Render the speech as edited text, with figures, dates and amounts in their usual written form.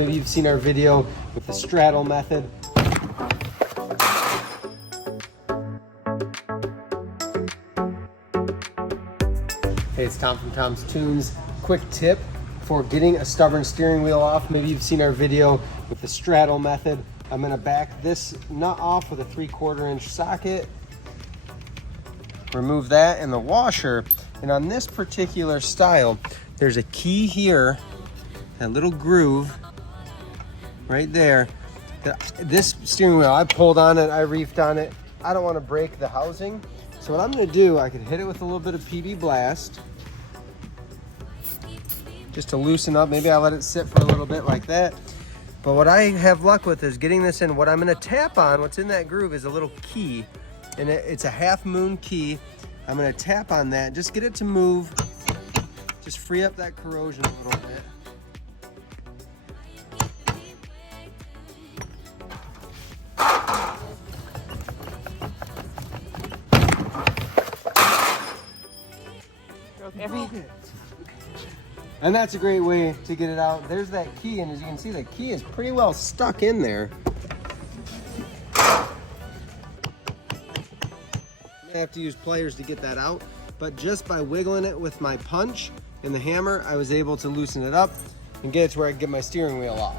Maybe you've seen our video with the straddle method. Hey, it's Tom from Tom's Toons. Quick tip for getting a stubborn steering wheel off. Maybe you've seen our video with the straddle method. I'm gonna back this nut off with a 3/4 inch socket. Remove that and the washer. And on this particular style, there's a key here, that little groove right there. This steering wheel, I pulled on it, I reefed on it. I don't want to break the housing. So what I'm going to do, I could hit it with a little bit of PB Blast just to loosen up. Maybe I let it sit for a little bit like that. But what I have luck with is getting this in. What I'm going to tap on, what's in that groove, is a little key. And it's a half moon key. I'm going to tap on that, just get it to move. Just free up that corrosion a little bit. And that's a great way to get it out. There's that key, and as you can see, the key is pretty well stuck in there. I have to use pliers to get that out, but just by wiggling it with my punch and the hammer, I was able to loosen it up and get it to where I can get my steering wheel off.